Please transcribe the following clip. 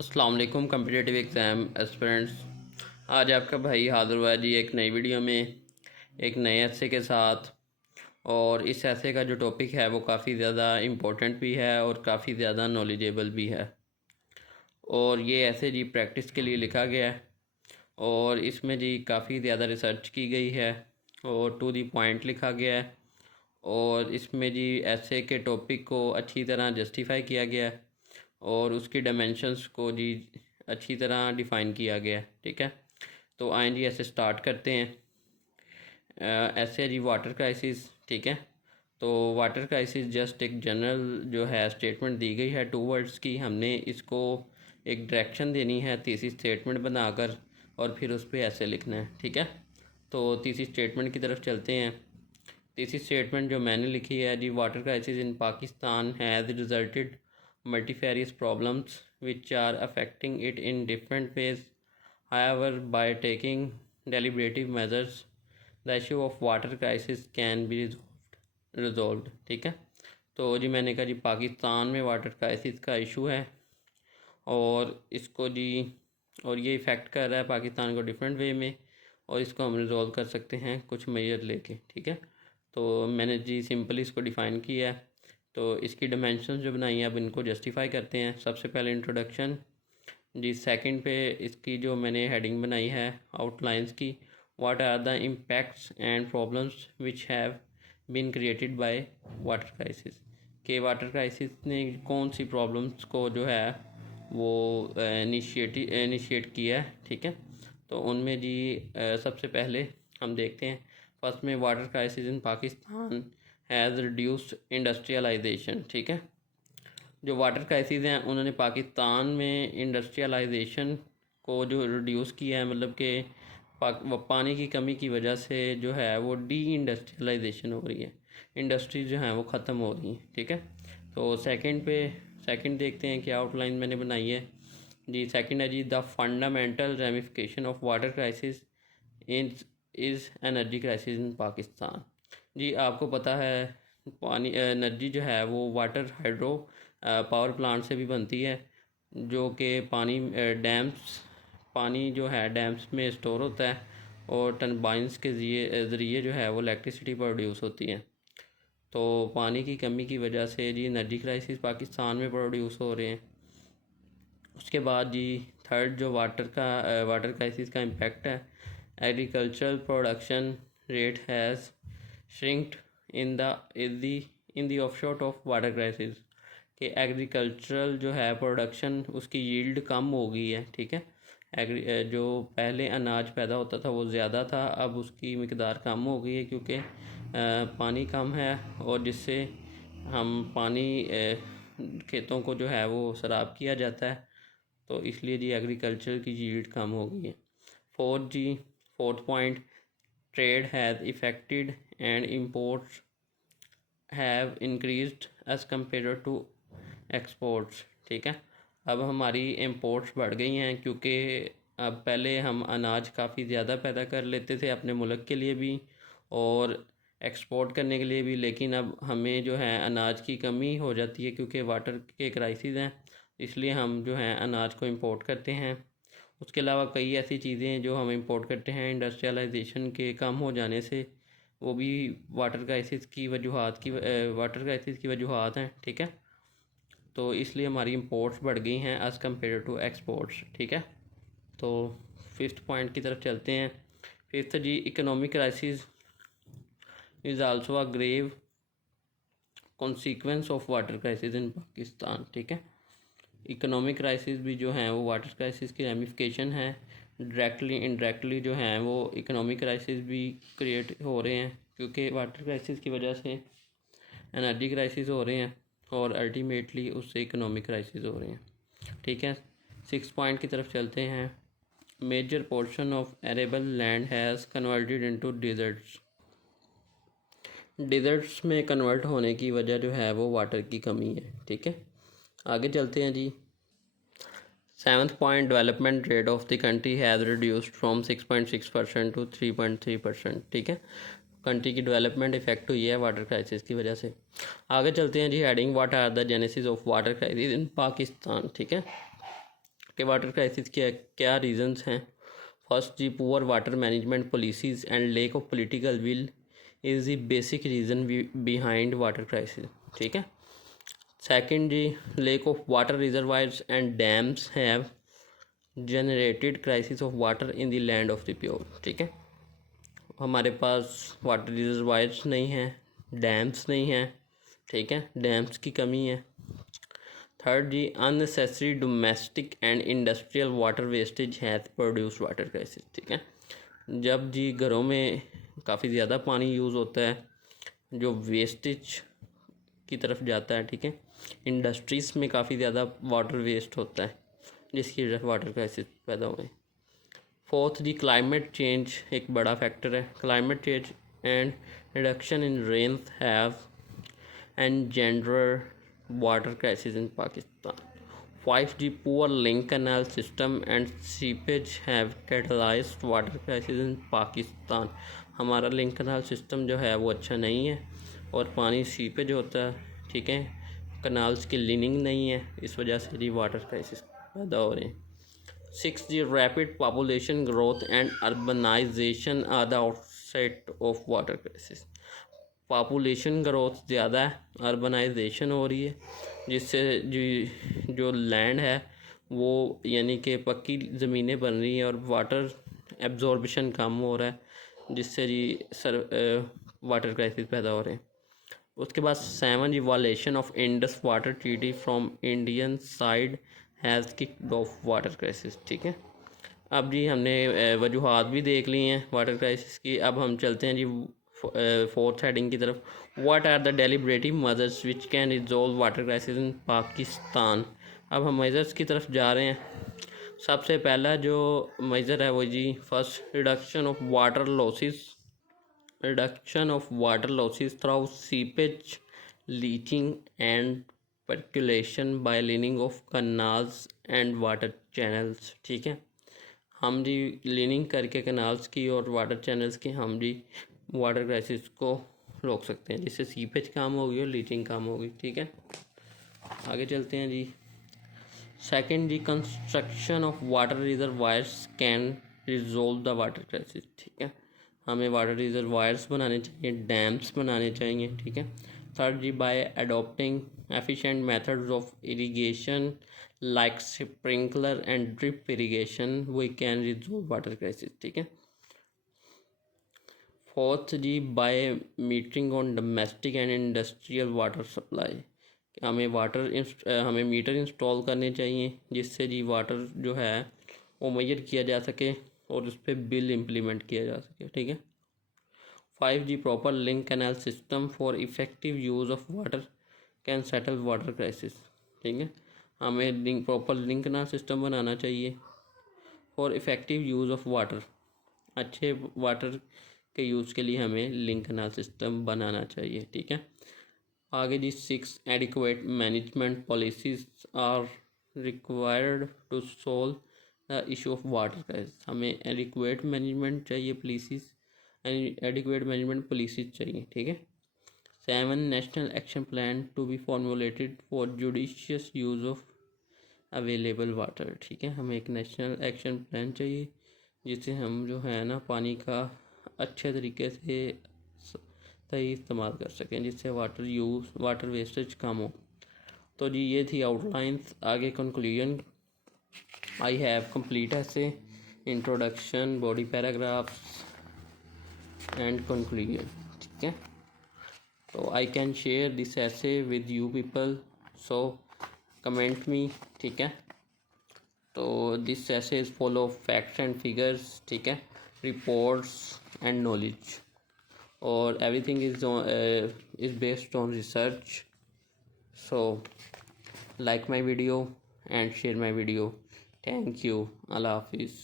अस्सलाम वालेकुम competitive exam aspirants. आज आपका भाई हाज़िर हुआ है जी एक नई वीडियो में एक नए ऐसे के साथ। और इस ऐसे का जो टॉपिक है वो काफ़ी ज़्यादा इम्पोर्टेंट भी है और काफ़ी ज़्यादा नॉलेजेबल भी है। और ये ऐसे जी प्रैक्टिस के लिए लिखा गया है और इसमें जी काफ़ी ज़्यादा रिसर्च की गई है और टू दी पॉइंट लिखा गया है। और इसमें जी ऐसे के टॉपिक को अच्छी तरह जस्टिफाई किया गया है और उसकी डायमेंशंस को जी अच्छी तरह डिफ़ाइन किया गया है। ठीक है, तो आएँ जी ऐसे स्टार्ट करते हैं। ऐसे जी वाटर क्राइसिस। ठीक है, तो वाटर क्राइसिस जस्ट एक जनरल जो है स्टेटमेंट दी गई है 2 वर्ड्स की। हमने इसको एक डायरेक्शन देनी है तीसरी स्टेटमेंट बनाकर और फिर उस पर ऐसे लिखना है। ठीक है, तो तीसरी स्टेटमेंट की तरफ चलते हैं। तीसरी स्टेटमेंट जो मैंने लिखी है जी, water crisis in Pakistan has resulted multifarious problems which are affecting it in different ways. However, by taking deliberative measures, the issue of water crisis can be resolved. ठीक है, तो जी मैंने कहा जी पाकिस्तान में वाटर क्राइसिस का इशू है और इसको जी और ये इफ़ेक्ट कर रहा है पाकिस्तान को डिफरेंट वे में और इसको हम रिजॉल्व कर सकते हैं कुछ मेजर लेके। ठीक है, तो मैंने जी सिंपली इसको डिफ़ाइन किया है। तो इसकी डायमेंशन जो बनाई है अब इनको जस्टिफाई करते हैं। सबसे पहले इंट्रोडक्शन जी, सेकंड पे इसकी जो मैंने हेडिंग बनाई है आउटलाइंस की, what are the impacts and problems which have been created by water crisis, के वाटर क्राइसिस ने कौन सी प्रॉब्लम्स को जो है वो इनिशिएट किया है। ठीक है, तो उनमें जी सबसे पहले हम देखते हैं फर्स्ट में water crisis in Pakistan has reduced industrialisation. ठीक है, जो वाटर क्राइसिस हैं उन्होंने पाकिस्तान में इंडस्ट्रियलाइजेशन को जो रिड्यूस किया है, मतलब कि पानी की कमी की वजह से जो है वो डी इंडस्ट्रियलाइजेशन हो रही है, इंडस्ट्रीज जो हैं वो ख़त्म हो रही हैं। ठीक है, तो सेकंड देखते हैं क्या आउटलाइन मैंने बनाई है जी। सेकंड है जी, the fundamental ramification of water crisis in is energy crisis in Pakistan. जी आपको पता है पानी एनर्जी जो है वो वाटर हाइड्रो पावर प्लांट से भी बनती है, जो कि पानी जो है डैम्स में स्टोर होता है और टर्बाइंस के ज़रिए जो है वो इलेक्ट्रिसिटी प्रोड्यूस होती है। तो पानी की कमी की वजह से जी एनर्जी क्राइसिस पाकिस्तान में प्रोड्यूस हो रहे हैं। उसके बाद जी थर्ड जो वाटर क्राइसिस का इम्पैक्ट है, agricultural production rate has shrinked in the offshore of water crisis, कि एग्रीकल्चरल जो है प्रोडक्शन उसकी यील्ड कम हो गई है। ठीक है, जो पहले अनाज पैदा होता था वो ज़्यादा था, अब उसकी मिकदार कम हो गई है क्योंकि पानी कम है और जिससे हम पानी खेतों को जो है वो सराब किया जाता है, तो इसलिए जी एग्रीकल्चर की यील्ड कम हो गई है। Fourth point, trade has affected and imports have increased as compare to exports. ठीक है, अब हमारी इम्पोर्ट्स बढ़ गई हैं क्योंकि अब पहले हम अनाज काफ़ी ज़्यादा पैदा कर लेते थे अपने मुल्क के लिए भी और एक्सपोर्ट करने के लिए भी, लेकिन अब हमें जो है अनाज की कमी हो जाती है क्योंकि वाटर के क्राइसिस हैं, इसलिए हम जो है अनाज को इंपोर्ट करते हैं। उसके अलावा कई ऐसी चीज़ें हैं जो हम इंपोर्ट करते हैं इंडस्ट्रियलाइजेशन के कम हो जाने से, वो भी वाटर क्राइसिस की वजूहात हैं। ठीक है, तो इसलिए हमारी इंपोर्ट्स बढ़ गई हैं एज़ कम्पेयर टू एक्सपोर्ट्स। ठीक है, तो फिफ्थ पॉइंट की तरफ चलते हैं। Fifth G, economic crisis is also a grave consequence of water crisis in Pakistan. ठीक है, इकोनॉमिक क्राइसिस भी जो हैं वो वाटर क्राइसिस की रेमिफिकेशन है। डायरेक्टली इनडायरेक्टली जो हैं वो इकोनॉमिक क्राइसिस भी क्रिएट हो रहे हैं क्योंकि वाटर क्राइसिस की वजह से एनर्जी क्राइसिस हो रहे हैं और अल्टीमेटली उससे इकोनॉमिक क्राइसिस हो रहे हैं। ठीक है, सिक्स पॉइंट की तरफ चलते हैं। Major portion of arable land has converted into deserts. Deserts में कन्वर्ट होने की वजह जो है वो वाटर की कमी है। ठीक है, आगे चलते हैं जी। Seventh point, development rate of the country has reduced from 6.6% to 3.3%। ठीक है, कंट्री की डेवलपमेंट इफेक्ट हुई है वाटर क्राइसिस की वजह से। आगे चलते हैं जी, heading what are the genesis of water crisis in Pakistan. ठीक है, कि वाटर क्राइसिस के क्या रीजंस हैं। फर्स्ट जी, poor water management policies and lack of political will is the basic reason behind water crisis, ठीक है। सेकंड जी, lack of water reservoirs and dams have generated crisis of water in the land of the pure, ठीक है। हमारे पास water reservoirs नहीं हैं, dams नहीं हैं, ठीक है, डैम्स की कमी है। Third G, unnecessary domestic and industrial water wastage has produce water crisis, ठीक है। जब जी घरों में काफ़ी ज़्यादा पानी यूज़ होता है जो वेस्टेज की तरफ जाता है, ठीक है, इंडस्ट्रीज़ में काफ़ी ज़्यादा वाटर वेस्ट होता है जिसकी वजह से वाटर क्राइसिस पैदा हुए। फोर्थ जी, क्लाइमेट चेंज एक बड़ा फैक्टर है। Climate change and reduction in rains have engendered water crisis in Pakistan. 5G, poor link canal system and seepage have catalyzed water crisis in Pakistan. हमारा link canal system जो है वो अच्छा नहीं है और पानी सीपेज होता है, ठीक है, कनाल्स की लिनिंग नहीं है, इस वजह से जी वाटर क्राइसिस पैदा हो रहे हैं। 6G, rapid population growth and urbanisation are the outset of water crisis. Population growth ज़्यादा है, अर्बनाइजेशन हो रही है, जिससे जो लैंड है वो यानी कि पक्की ज़मीनें बन रही हैं और वाटर एब्जॉर्बेशन कम हो रहा है, जिससे वाटर क्राइसिस पैदा हो रहे हैं। उसके बाद 7, violation of Indus water treaty from Indian side has kicked of water crisis, ठीक है। अब जी हमने वजूहात भी देख ली हैं वाटर क्राइसिस की। अब हम चलते हैं जी फोर्थ हेडिंग की तरफ। What are the deliberative measures which can resolve water crisis in Pakistan. अब हम मेजर्स की तरफ जा रहे हैं। सबसे पहला जो मेजर है वो जी, first, reduction of water losses through seepage, leaching and percolation by lining of canals and water channels, ठीक है। हम जी लीनिंग करके कनाल्स की और वाटर चैनल्स की हम जी वाटर क्राइसिस को रोक सकते हैं, जिससे सीपेज कम होगी और लीचिंग कम होगी, ठीक है। आगे चलते हैं जी। सेकंड जी, construction of water reservoirs can resolve the water crisis, ठीक है। हमें वाटर रिजर्वायर्स बनाने चाहिए, डैम्स बनाने चाहिए, ठीक है। थर्ड जी, by adopting efficient methods of irrigation like sprinkler and drip irrigation we can resolve water crisis, ठीक है। फोर्थ जी, by metering on domestic and industrial water supply. हमें मीटर इंस्टॉल करने चाहिए जिससे जी वाटर जो है वो मेजर किया जा सके और उस पर बिल इम्प्लीमेंट किया जा सके, ठीक है। 5G, proper link canal system for effective use of water can settle water crisis, ठीक है। हमें प्रॉपर लिंक कैनाल सिस्टम बनाना चाहिए for effective use of water. अच्छे वाटर के यूज़ के लिए हमें लिंक कैनाल सिस्टम बनाना चाहिए, ठीक है। आगे जी, 6, adequate management policies are required to solve the issue of water crisis. हमें एडिक्वेट मैनेजमेंट चाहिए, एडिक्वेट मैनेजमेंट पॉलिसीज चाहिए, ठीक है। 7, national action plan to be formulated for judicious use of available water, ठीक है। हमें एक नेशनल एक्शन प्लान चाहिए जिससे हम जो है ना पानी का अच्छे तरीके से सही इस्तेमाल कर सकें, जिससे वाटर वेस्टेज कम हो। तो जी ये थी आउटलाइंस। आगे कंक्लूजन, आई हैव कंप्लीट ऐसे, introduction, body paragraphs and conclusion, ठीक है। तो आई कैन शेयर दिस ऐसे with you people, so comment me, ठीक है। तो दिस ऐसे is full of facts and figures, ठीक है, reports and knowledge, or everything is based on research. So like my video and share my video. Thank you. Allah Hafiz.